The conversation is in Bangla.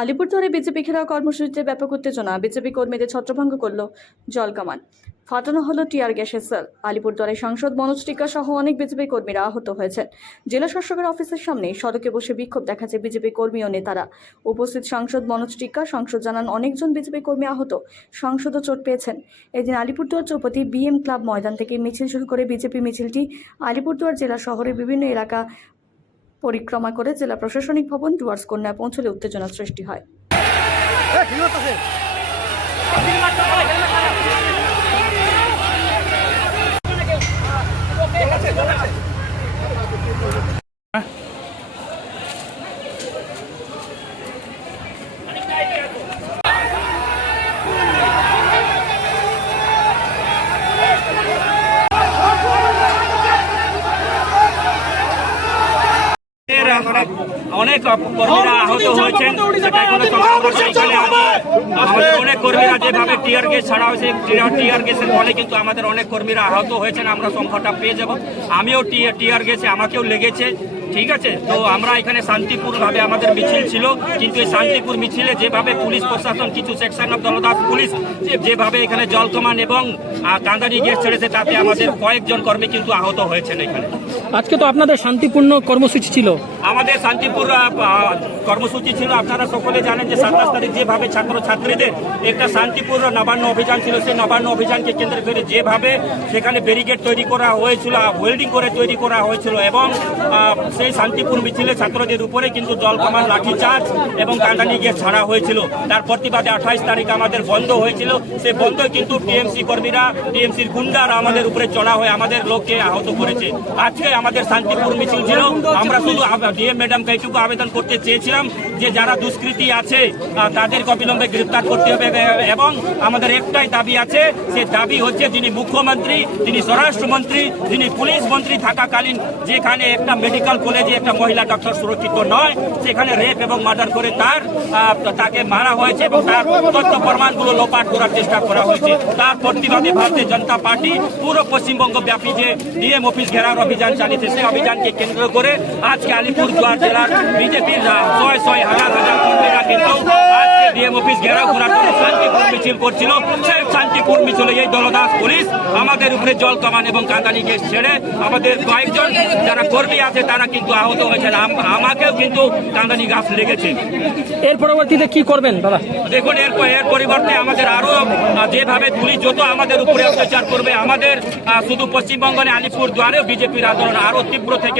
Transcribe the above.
আলিপুরদুয়ারে বিজেপি ঘেরাও কর্মসূচিতে ব্যাপক উত্তেজনা। বিজেপি কর্মীদের ছত্রভঙ্গ করল জলকামান। ফাটানো হলো টিয়ার গ্যাসের সেল। আলিপুরদুয়ারে সাংসদ মনোজ টিকা সহ অনেক বিজেপি কর্মীরা আহত হয়েছেন। জেলা শাসকের অফিসের সামনে সড়কে বসে বিক্ষোভ দেখাচ্ছে বিজেপি কর্মী ও নেতারা। উপস্থিত সাংসদ মনোজ টিকা সংসদ জানান, অনেকজন বিজেপি কর্মী আহত, সংসদও চোট পেয়েছেন। এদিন আলিপুরদুয়ার চৌপতি বিএম ক্লাব ময়দান থেকে মিছিল শুরু করে বিজেপি মিছিলটি আলিপুরদুয়ার জেলা শহরের বিভিন্ন এলাকা পরিক্রমা করে জেলা প্রশাসনিক ভবন ডুয়ার্স কন্যায় পৌঁছলে উত্তেজনা সৃষ্টি হয় এর অনেক অনেক কর্মীরা আহত হয়েছেন। সেটা কোনো কন্ট্রোভার্সি এখানে আছে আমাদের অনেক কর্মীরা যেভাবে টিয়ার গ্যাস ছাড়া হয়েছে টিয়ার গ্যাসের ফলে কিন্তু আমাদের অনেক কর্মীরা আহত হয়েছেন আমরা সংখ্যাটা পেয়ে যাব। আমিও টিয়ার টিয়ার গ্যাসে আমাকেও লেগেছে ঠিক আছে? তো আমরা এখানে শান্তিপূর্ণভাবে আমাদের মিছিল ছিল কিন্তু এই শান্তিপুর মিছিলে যেভাবে পুলিশ প্রশাসন কিছু সেকশন অফ দলদাস পুলিশ যেভাবে এখানে জল কামান এবং কান্দারি গ্যাস ছেড়েছে তাতে আমাদের কয়েকজন কর্মী কিন্তু আহত হয়েছেন এখানে। আজকে তো আপনাদের শান্তিপূর্ণ কর্মসূচি ছিল। আমাদের শান্তিপুর কর্মসূচি ছিল, আপনারা সকলে জানেন যে সাতাশ তারিখ যেভাবে ছাত্র ছাত্রীদের একটা শান্তিপুর নবান্ন অভিযান ছিল, সেই নবান্ন অভিযানকে কেন্দ্র করে যেভাবে সেখানে ব্যারিকেড তৈরি করা হয়েছিল, ওয়েল্ডিং করে তৈরি করা হয়েছিল এবং সেই শান্তিপুর মিছিলে ছাত্রদের উপরে কিন্তু জল কামান, লাঠিচার্জ এবং কান্দানি গিয়ে ছাড়া হয়েছিল। তার প্রতিবাদে আঠাইশ তারিখ আমাদের বন্ধ হয়েছিল। সেই বন্ধ কিন্তু টিএমসি কর্মীরা, টিএমসির গুন্ডারা আমাদের উপরে চড়া হয়ে আমাদের লোককে আহত করেছে। আজকে আমাদের শান্তিপুর মিছিল ছিল, আমরা শুধু ডিএম ম্যাডামকে এইটুকু আবেদন করতে চেয়েছিলাম যে যারা দুষ্কৃতী আছে তাদেরকে অবিলম্বে গ্রেপ্তার করতে হবে এবং আমাদের একটাই দাবি আছে, সে দাবি হচ্ছে যিনি মুখ্যমন্ত্রী তিনি স্বরাষ্ট্রমন্ত্রী তিনি পুলিশ মন্ত্রী থাকাকালীন যেখানে একটা মেডিকেল কলেজে একটা মহিলা ডক্টর সুরক্ষিত নয়, সেখানে রেপ এবং মার্ডার করে তার তাকে মারা হয়েছে এবং তার তথ্য প্রমাণগুলো লোপাট করার চেষ্টা করা হয়েছে। তার প্রতিবাদে ভারতীয় জনতা পার্টি পুরো পশ্চিমবঙ্গ ব্যাপী যে ডিএম অফিস ঘেরার অভিযান চালিয়েছে, সেই অভিযানকে কেন্দ্র করে আজকে আলিপুরদুয়ার জেলার বিজেপির ছয় ছয় হাজার হাজার কর্মীরা কিন্তু আজকে ডিএম অফিস ঘেরাও করার জন্য শান্তিপুর মিছিল করছিল। সেই শান্তিপুর মিছিলে এই দলদাস পুলিশ আমাদের উপরে জল কামান এবং কাঁদানি গ্যাস ছেড়ে আমাদের কয়েকজন যারা কর্মী আছে তারা কিন্তু আহত হয়েছেন। আম- আমাকেও কিন্তু কাঁদানি গাছ লেগেছে। এর পরবর্তীতে কি করবেন দাদা? দেখুন এর এর পরিবর্তে আমাদের আরও যেভাবে পুলিশ যত আমাদের উপরে অত্যাচার করবে আমাদের শুধু পশ্চিমবঙ্গে আলিপুর দুয়ারেও বিজেপির আন্দোলন আরও তীব্র থেকে